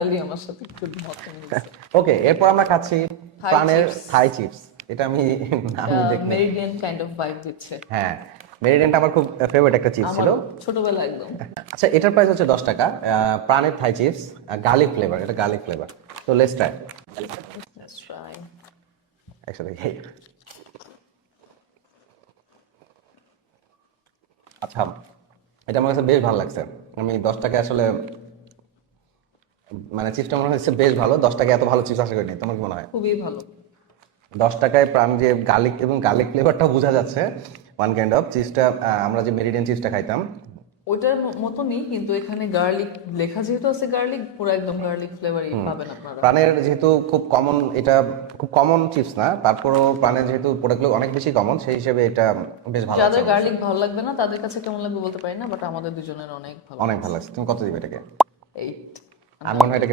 খালি আমার সাথে একটু মত মিলছে। ওকে, এরপর আমরা খাচ্ছি Thai প্রাণের chips. থাই চিপস। এটা আমি আমি দেখি। মেরিডিয়ান কাইন্ড অফ ভাইব দিচ্ছে। হ্যাঁ, মেরিডিয়ানটা আমার খুব ফেভারিট একটা চিপস ছিল। আমারও ছোটবেলা একদম। আচ্ছা, এটার প্রাইস হচ্ছে 10 টাকা। প্রাণের থাই চিপস, গার্লিক ফ্লেভার, এটা গার্লিক ফ্লেভার। তো লেটস ট্রাই। Let's try. একসাথে খাই। আচ্ছা, এটা আমার কাছে বেশ ভালো লাগছে। আমি 10 টাকায় আসলে মানে চিপসটা মনে হচ্ছে বেশ ভালো। 10 টাকায় এত ভালো চিপস আশা করিনি। তোমার কি মনে হয়? খুবই ভালো। 10 টাকায় প্রাণ যে গার্লিক এবং গার্লিক ফ্লেভারটাও বোঝা যাচ্ছে। ওয়ান কাইন্ড অফ চিপসটা, আমরা যে মেরিডিয়ান চিপসটা খাইতাম ওইটার মতনই, কিন্তু এখানে গার্লিক লেখা যেহেতু আছে, গার্লিক পুরো একদম গার্লিক ফ্লেভারই পাবেন আপনারা। প্রাণের যেহেতু খুব কমন, এটা খুব কমন চিপস না, তারপরও প্রাণের যেহেতু প্রোডাক্টগুলো অনেক বেশি কমন, সেই হিসেবে এটা বেশ ভালো যাদের লাগছে আমার কাছে। গার্লিক ভালো লাগবে না তাদের কাছে কেমন লাগবে বলতে পারি না, বাট আমাদের দুজনের অনেক ভালো। অনেক ভালো লাগছে। তুমি কত দিবে এটাকে? 8 আমি মনে হয় এটাকে